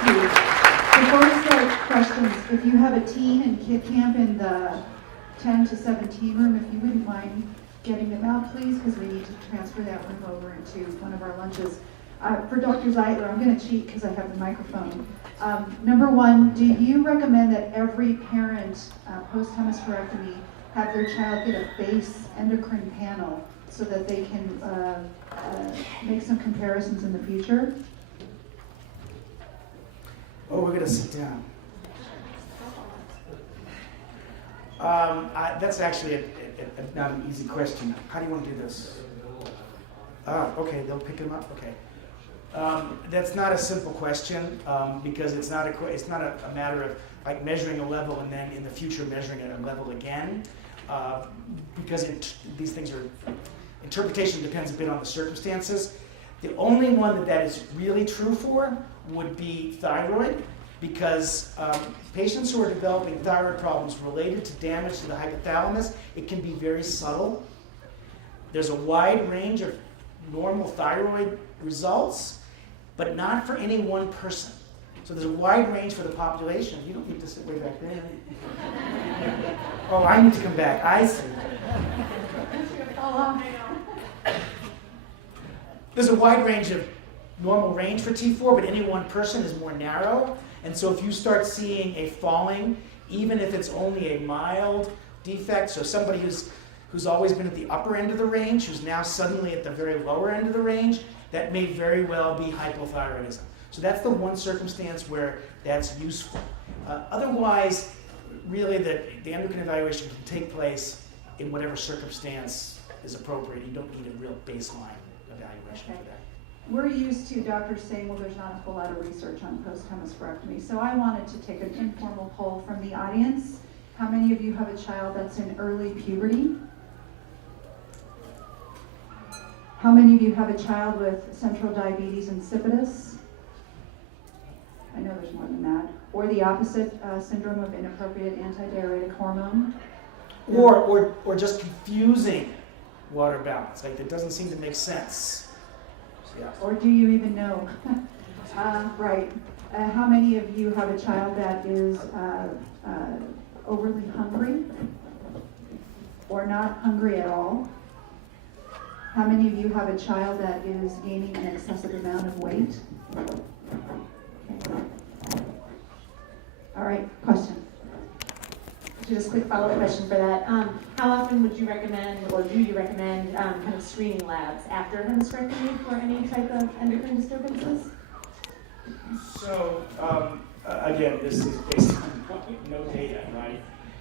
Thank you. Before we start questions, if you have a teen in kid camp in the 10 to 17 room, if you wouldn't mind getting them out, please, because we need to transfer that room over into one of our lunches. For Dr. Zeitler, I'm going to cheat because I have the microphone. Number one, do you recommend that every parent post-hemispherectomy have their child get a base endocrine panel so that they can make some comparisons in the future? Oh, we're going to sit down. That's actually not an easy question. How do you want to do this? Okay, they'll pick him up. Okay. That's not a simple question because it's not a matter of like measuring a level and then in the future measuring a level again. Because these things are, interpretation depends a bit on the circumstances. The only one that is really true for would be thyroid, because patients who are developing thyroid problems related to damage to the hypothalamus, it can be very subtle. There's a wide range of normal thyroid results, but not for any one person. So there's a wide range for the population. You don't need to sit way back there. Oh, I need to come back. I see. There's a wide range of normal range for T4, but any one person is more narrow. And so if you start seeing a falling, even if it's only a mild defect, so somebody who's always been at the upper end of the range, who's now suddenly at the very lower end of the range, that may very well be hypothyroidism. So that's the one circumstance where that's useful. Otherwise, really the endocrine evaluation can take place in whatever circumstance is appropriate. You don't need a real baseline evaluation for that. We're used to doctors saying, well, there's not a whole lot of research on post-hemispherectomy. So I wanted to take an informal poll from the audience. How many of you have a child that's in early puberty? How many of you have a child with central diabetes insipidus? I know there's more than that. Or the opposite, syndrome of inappropriate antidiuretic hormone. Or just confusing water balance. Like, that doesn't seem to make sense. Yeah. Or do you even know? Right. How many of you have a child that is overly hungry or not hungry at all? How many of you have a child that is gaining an excessive amount of weight? Okay. All right, question. Just a quick follow-up question for that. How often would you recommend, or do you recommend, kind of screening labs after hemispherectomy for any type of endocrine disturbances? So, again, this is based on no data, right?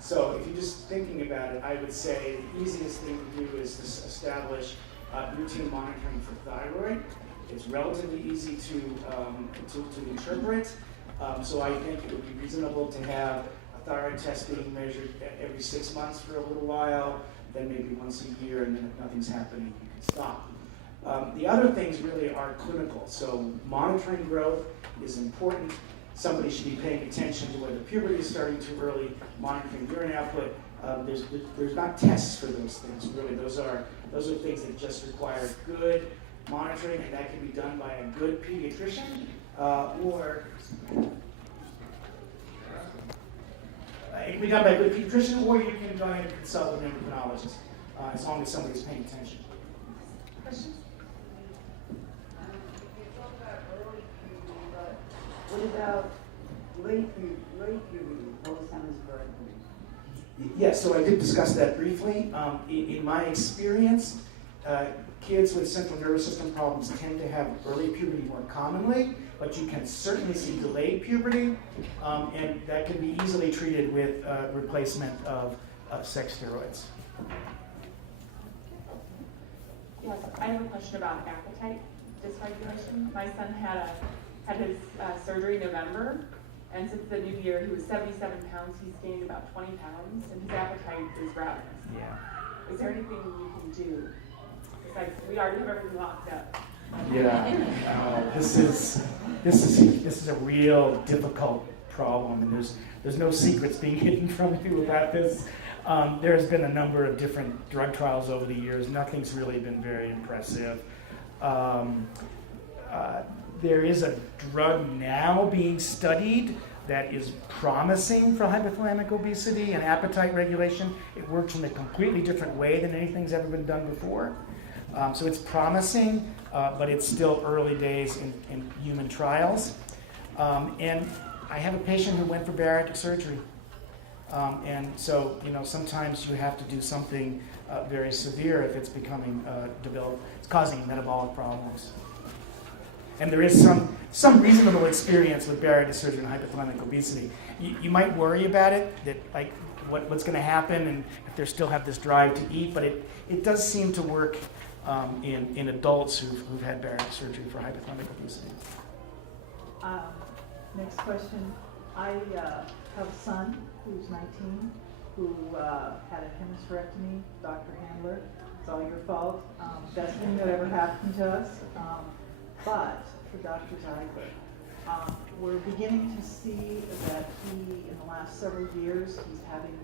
So if you're just thinking about it, I would say the easiest thing to do is to establish routine monitoring for thyroid. It's relatively easy to interpret. So I think it would be reasonable to have a thyroid test being measured every 6 months for a little while, then maybe once a year, and then if nothing's happening, you can stop. The other things really are clinical. So monitoring growth is important. Somebody should be paying attention to whether puberty is starting too early, monitoring urine output. There's not tests for those things, really. Those are things that just require good monitoring, and that can be done by a good pediatrician, or it can be done by a good pediatrician, or you can go ahead and consult with an endocrinologist, as long as somebody's paying attention. Questions? What about late puberty, post-hemispherectomy? Yes, so I did discuss that briefly. In my experience, kids with central nervous system problems tend to have early puberty more commonly, but you can certainly see delayed puberty, and that can be easily treated with replacement of sex steroids. Yes, I have a question about appetite dysregulation. My son had his surgery in November, and since the new year, he was 77 pounds. He's gained about 20 pounds, and his appetite is ravenous. Yeah. Is there anything you can do? Besides, we already have everything locked up. Yeah. This is a real difficult problem, and there's no secrets being hidden from you about this. There's been a number of different drug trials over the years. Nothing's really been very impressive. There is a drug now being studied that is promising for hypothalamic obesity and appetite regulation. It works in a completely different way than anything's ever been done before. So it's promising, but it's still early days in human trials. And I have a patient who went for bariatric surgery. And so, sometimes you have to do something very severe if it's becoming developed. It's causing metabolic problems. And there is some reasonable experience with bariatric surgery and hypothalamic obesity. You might worry about it, that like what's going to happen, and if they still have this drive to eat, but it does seem to work in adults who've had bariatric surgery for hypothalamic obesity. Next question. I have a son who's 19 who had a hemispherectomy. Dr. Handler, it's all your fault. Best thing that ever happened to us. But for Dr. Zeigler, we're beginning to see that in the last several years, he's having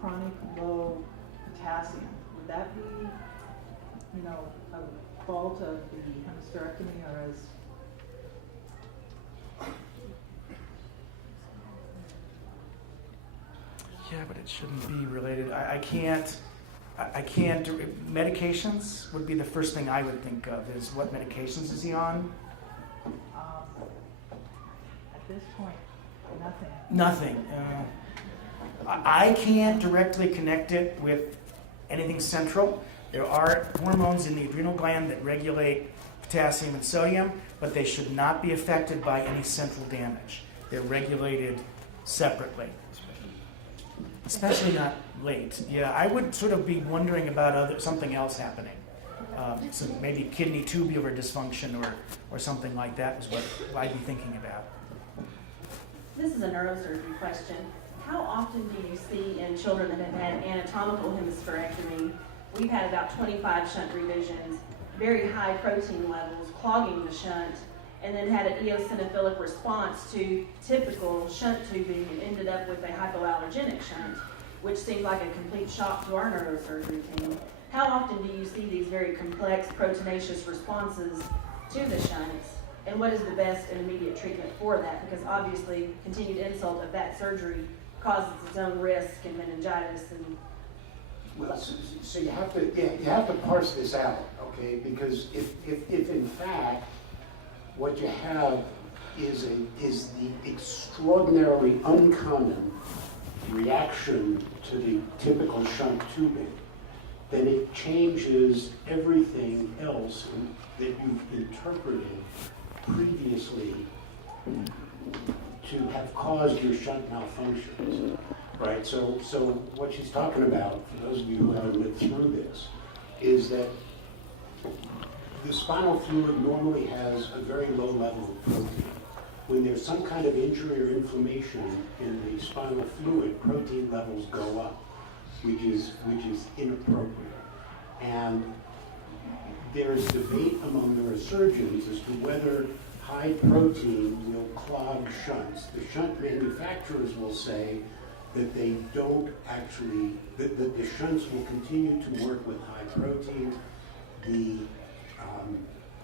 chronic low potassium. Would that be, a fault of the hemispherectomy, or is? Yeah, but it shouldn't be related. I can't. Medications would be the first thing I would think of. Is what medications is he on? At this point, nothing. Nothing. I can't directly connect it with anything central. There are hormones in the adrenal gland that regulate potassium and sodium, but they should not be affected by any central damage. They're regulated separately. Especially not late. Yeah, I would sort of be wondering about something else happening. So maybe kidney tubular dysfunction or something like that is what I'd be thinking about. This is a neurosurgery question. How often do you see in children that have had anatomical hemispherectomy? We've had about 25 shunt revisions, very high protein levels, clogging the shunt, and then had an eosinophilic response to typical shunt tubing and ended up with a hypoallergenic shunt, which seemed like a complete shock to our neurosurgery team. How often do you see these very complex proteinaceous responses to the shunts? And what is the best and immediate treatment for that? Because obviously, continued insult of that surgery causes its own risk and meningitis and. Well, so you have to parse this out, okay? Because if in fact what you have is the extraordinarily uncommon reaction to the typical shunt tubing, then it changes everything else that you've interpreted previously to have caused your shunt malfunctions, right? So what she's talking about, for those of you who haven't lived through this, is that the spinal fluid normally has a very low level of protein. When there's some kind of injury or inflammation in the spinal fluid, protein levels go up, which is inappropriate. And there's debate among neurosurgeons as to whether high protein will clog shunts. The shunt manufacturers will say that they don't actually, that the shunts will continue to work with high protein. The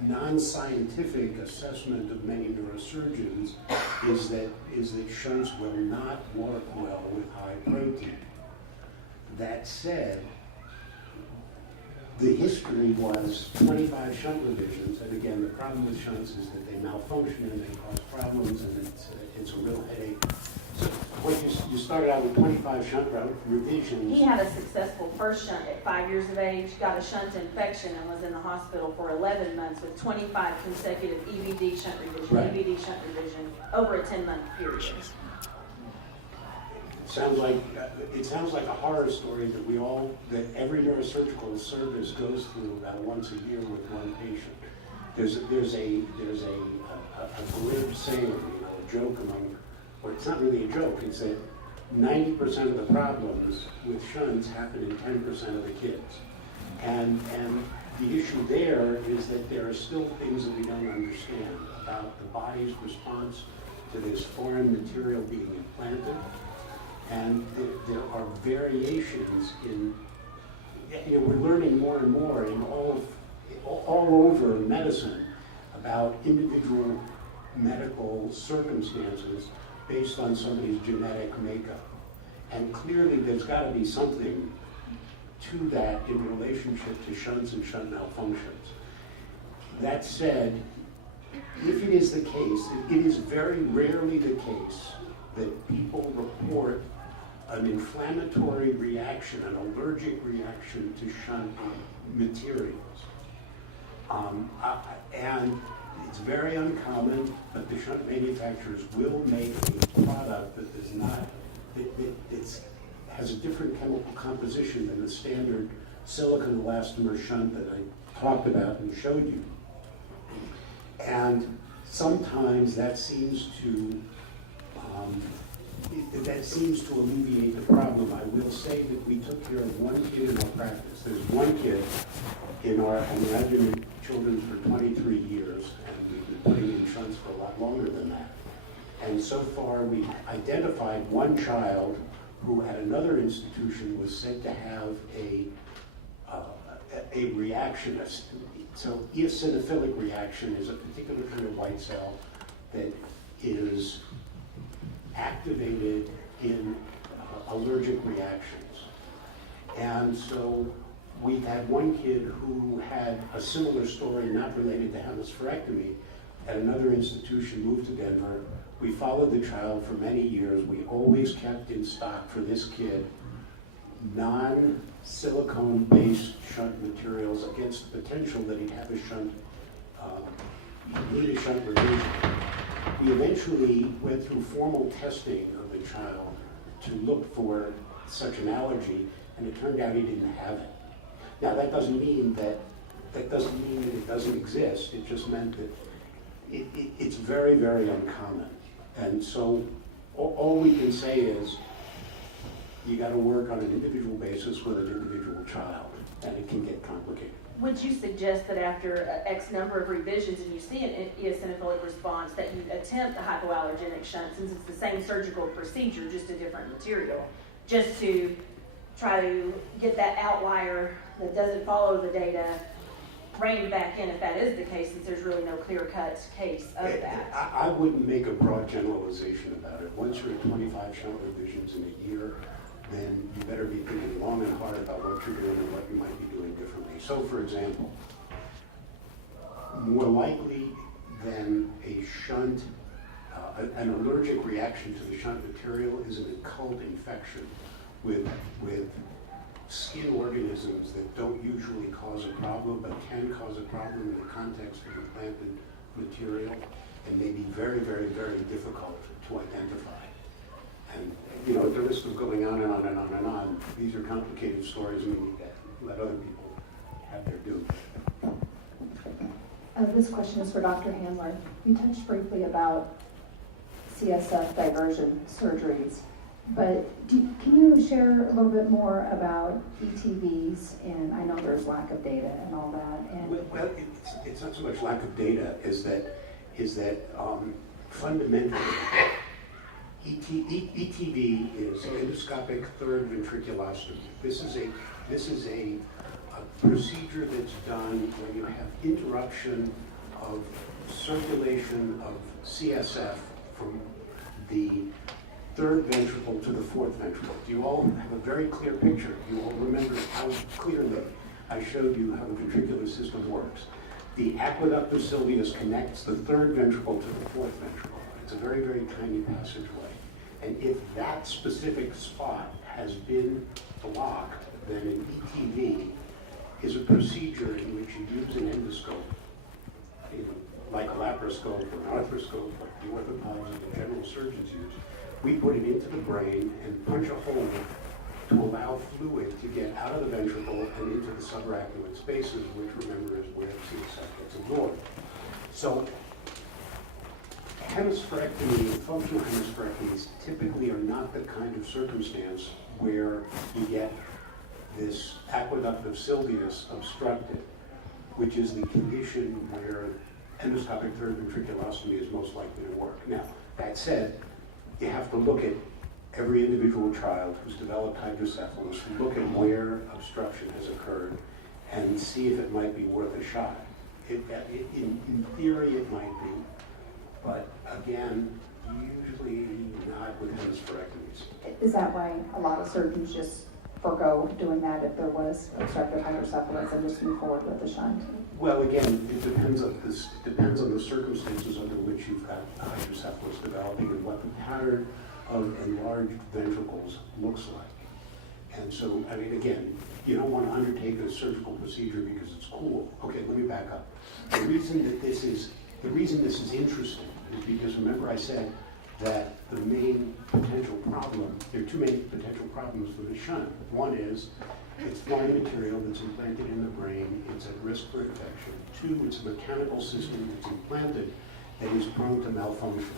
non-scientific assessment of many neurosurgeons is that shunts will not work well with high protein. That said, the history was 25 shunt revisions, and again, the problem with shunts is that they malfunction and they cause problems, and it's a real headache. So you started out with 25 shunt revisions. He had a successful first shunt at 5 years of age, got a shunt infection, and was in the hospital for 11 months with 25 consecutive EVD shunt revision, Right. EVD shunt revision, over a 10-month period. It sounds like a horror story that every neurosurgical service goes through about once a year with one patient. There's a glib saying, a joke among, or it's not really a joke, it's that 90% of the problems with shunts happen in 10% of the kids. And the issue there is that there are still things that we don't understand about the body's response to this foreign material being implanted. And there are variations in, we're learning more and more in all over medicine about individual medical circumstances based on somebody's genetic makeup. And clearly there's got to be something to that in relationship to shunts and shunt malfunctions. That said, if it is the case, it is very rarely the case that people report an inflammatory reaction, an allergic reaction to shunt materials. And it's very uncommon, but the shunt manufacturers will make a product that does not, it has a different chemical composition than the standard silicon elastomer shunt that I talked about and showed you. And sometimes that seems to alleviate the problem. I will say that we took care of one kid in our practice. There's one kid in our, and I've been in children's for 23 years, and we've been putting in shunts for a lot longer than that. And so far, we've identified one child who at another institution was said to have a reaction. So eosinophilic reaction is a particular kind of white cell that is activated in allergic reactions. And so we've had one kid who had a similar story, not related to hemispherectomy, at another institution, moved to Denver. We followed the child for many years. We always kept in stock for this kid non-silicone-based shunt materials against the potential that he'd have a shunt, need a shunt revision. We eventually went through formal testing of the child to look for such an allergy, and it turned out he didn't have it. Now that doesn't mean that it doesn't exist. It just meant that it's very, very uncommon. And so all we can say is you got to work on an individual basis with an individual child, and it can get complicated. Would you suggest that after X number of revisions and you see an eosinophilic response that you attempt a hypoallergenic shunt, since it's the same surgical procedure, just a different material, just to try to get that outlier that doesn't follow the data reined back in, if that is the case, since there's really no clear-cut case of that? I wouldn't make a broad generalization about it. Once you're at 25 shunt revisions in a year, then you better be thinking long and hard about what you're doing and what you might be doing differently. So, for example, more likely than a shunt, an allergic reaction to the shunt material is an occult infection with skin organisms that don't usually cause a problem, but can cause a problem in the context of implanted material, and may be very, very, very difficult to identify. And, you know, at the risk of going on and on and on and on, these are complicated stories, and we need to let other people have their due. This question is for Dr. Handler. You touched briefly about CSF diversion surgeries, but can you share a little bit more about ETVs? And I know there's lack of data and all that. And well, it's not so much lack of data as that fundamentally ETV is endoscopic third ventriculostomy. This is a procedure that's done when you have interruption of circulation of CSF from the third ventricle to the fourth ventricle. Do you all have a very clear picture? Do you all remember how clearly I showed you how the ventricular system works? The aqueduct of Sylvius connects the third ventricle to the fourth ventricle. It's a very, very tiny passageway. And if that specific spot has been blocked, then an ETV is a procedure in which you use an endoscope, like a laparoscope or an arthroscope, like the orthopods and the general surgeons use. We put it into the brain and punch a hole to allow fluid to get out of the ventricle and into the subarachnoid spaces, which, remember, is where the CSF gets absorbed. So hemispherectomy, functional hemispherectomies, typically are not the kind of circumstance where you get this aqueduct of Sylvius obstructed, which is the condition where endoscopic third ventriculostomy is most likely to work. Now, that said, you have to look at every individual child who's developed hydrocephalus, look at where obstruction has occurred, and see if it might be worth a shot. In theory, it might be, but again, usually not with hemispherectomies. Is that why a lot of surgeons just forego doing that if there was obstructive hydrocephalus and just move forward with the shunt? Well, again, it depends on the circumstances under which you've got hydrocephalus developing and what the pattern of enlarged ventricles looks like. And so, I mean, again, you don't want to undertake a surgical procedure because it's cool. Okay, let me back up. The reason this is interesting is because remember I said that the main potential problem, there are two main potential problems for the shunt. One is it's foreign material that's implanted in the brain, it's at risk for infection. Two, it's a mechanical system that's implanted that is prone to malfunction.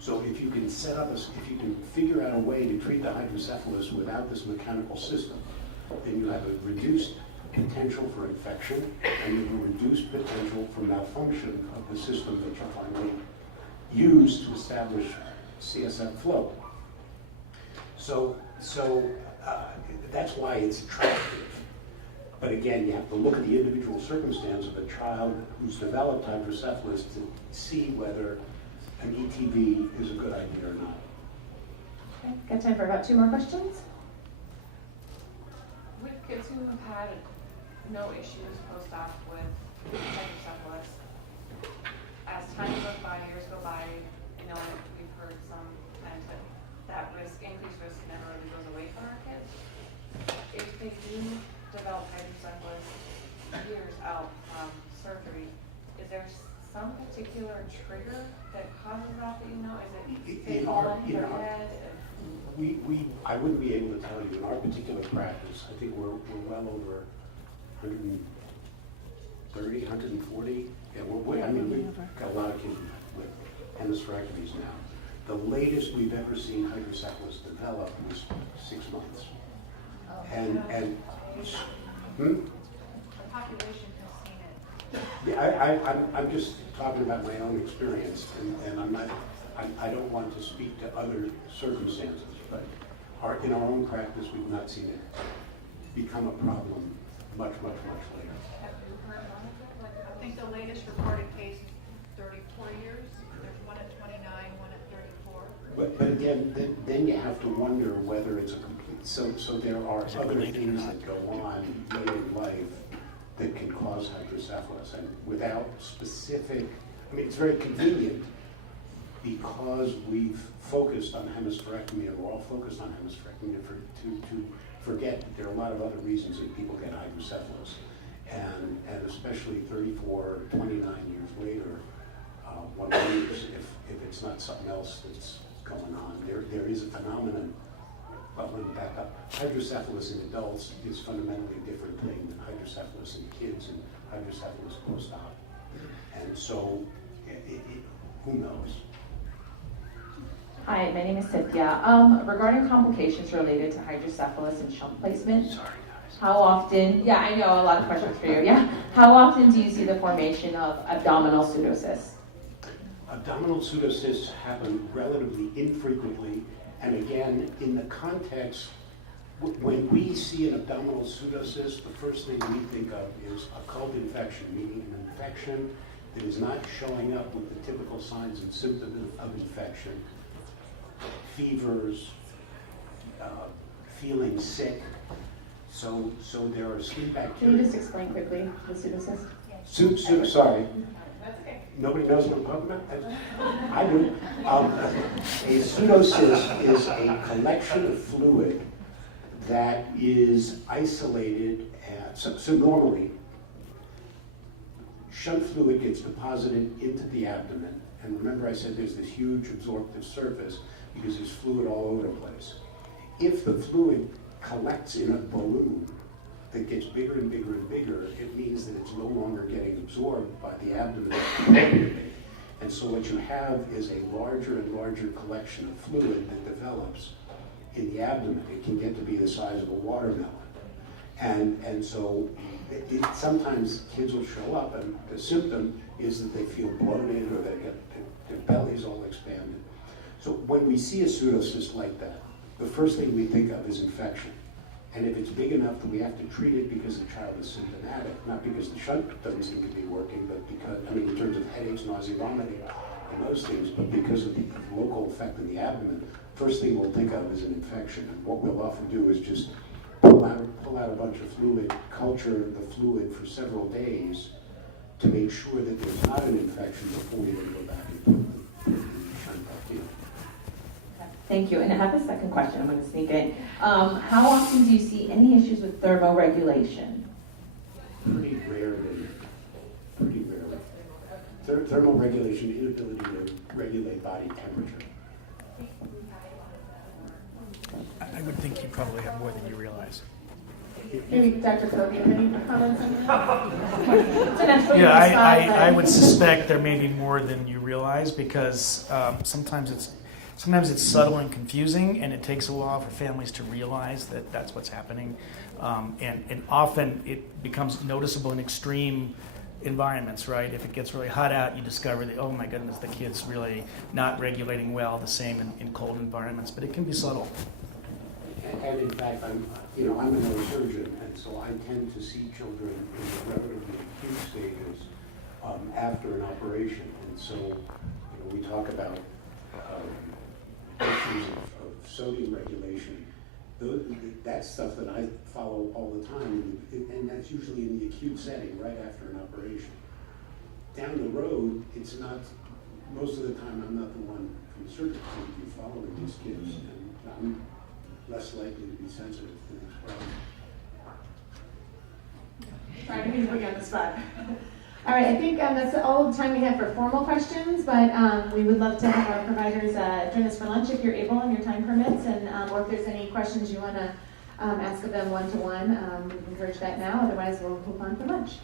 So if you can if you can figure out a way to treat the hydrocephalus without this mechanical system, then you have a reduced potential for infection and you have a reduced potential for malfunction of the system that you're finally used to establish CSF flow. So that's why it's attractive. But again, you have to look at the individual circumstance of a child who's developed hydrocephalus to see whether an ETV is a good idea or not. Okay, got time for about 2 more questions? With kids who have had no issues post-op with hydrocephalus, as time goes by, years go by, I know we've heard sometimes that increased risk never really goes away from our kids. If they do develop hydrocephalus years out from surgery, is there some particular trigger that causes that you know? Is it they fall on their head? I wouldn't be able to tell you. In our particular practice, I think we're well over 130, 140. Yeah, we've got a lot of kids with hemispherectomies now. The latest we've ever seen hydrocephalus develop was 6 months. The population has seen it. Yeah, I'm just talking about my own experience, and I don't want to speak to other circumstances, but in our own practice, we've not seen it become a problem much later. Have you heard one of them? Like, I think the latest reported case is 34 years. There's one at 29, one at 34. But again, then you have to wonder whether it's a complete. So there are other things that go on late in life that can cause hydrocephalus, and without specific. I mean, it's very convenient because we've focused on hemispherectomy, and we're all focused on hemispherectomy to forget that there are a lot of other reasons that people get hydrocephalus, and especially 34, 29 years later, one wonders if it's not something else that's going on. There is a phenomenon. Well, let me back up. Hydrocephalus in adults is fundamentally a different thing than hydrocephalus in kids and hydrocephalus post-op. And so, who knows? Hi, my name is Cynthia. Regarding complications related to hydrocephalus and shunt placement, Sorry, guys. how often, yeah, I know a lot of questions for you, yeah. How often do you see the formation of abdominal pseudocysts? Abdominal pseudocysts happen relatively infrequently, and again, in the context, when we see an abdominal pseudocyst, the first thing we think of is occult infection, meaning an infection that is not showing up with the typical signs and symptoms of infection. Fevers, feeling sick. So there are skin Can you bacteria. just explain quickly the pseudocyst? Sorry. That's okay. Nobody knows what I'm talking about? I do. A pseudocyst is a collection of fluid that is isolated. So normally, shunt fluid gets deposited into the abdomen. And remember I said there's this huge absorptive surface because there's fluid all over the place. If the fluid collects in a balloon that gets bigger and bigger and bigger, it means that it's no longer getting absorbed by the abdomen. And so what you have is a larger and larger collection of fluid that develops in the abdomen. It can get to be the size of a watermelon. And so sometimes kids will show up and the symptom is that they feel bloated or their belly's all expanded. So when we see a pseudocyst like that, the first thing we think of is infection. And if it's big enough that we have to treat it because the child is symptomatic, not because the shunt doesn't seem to be working, but because, I mean, in terms of headaches, nausea, vomiting, and those things, but because of the local effect in the abdomen, first thing we'll think of is an infection. And what we'll often do is just pull out a bunch of fluid, culture the fluid for several days to make sure that there's not an infection before we then go back and put the shunt back in. Thank you. And I have a second question I'm going to sneak in. How often do you see any issues with thermoregulation? Pretty rarely. Thermoregulation, inability to regulate body temperature. I would think you probably have more than you realize. Maybe Dr. Kobe, any comments on that? Yeah, I would suspect there may be more than you realize because sometimes it's subtle and confusing, and it takes a while for families to realize that that's what's happening, and often it becomes noticeable in extreme environments, right? If it gets really hot out, you discover that, oh my goodness, the kid's really not regulating well, the same in cold environments, but it can be subtle. And in fact, I'm a neurosurgeon, and so I tend to see children in the relatively acute stages after an operation. And so, we talk about issues of sodium regulation. That's stuff that I follow all the time, and that's usually in the acute setting, right after an operation. Down the road, it's not, most of the time I'm not the one from the surgical point of view following these kids, and I'm less likely to be sensitive to these problems. Sorry, I didn't mean to put you on the spot. All right, I think that's all the time we have for formal questions, but we would love to have our providers join us for lunch if you're able and your time permits, and or if there's any questions you want to ask of them one-to-one, we encourage that now. Otherwise, we'll move on for lunch.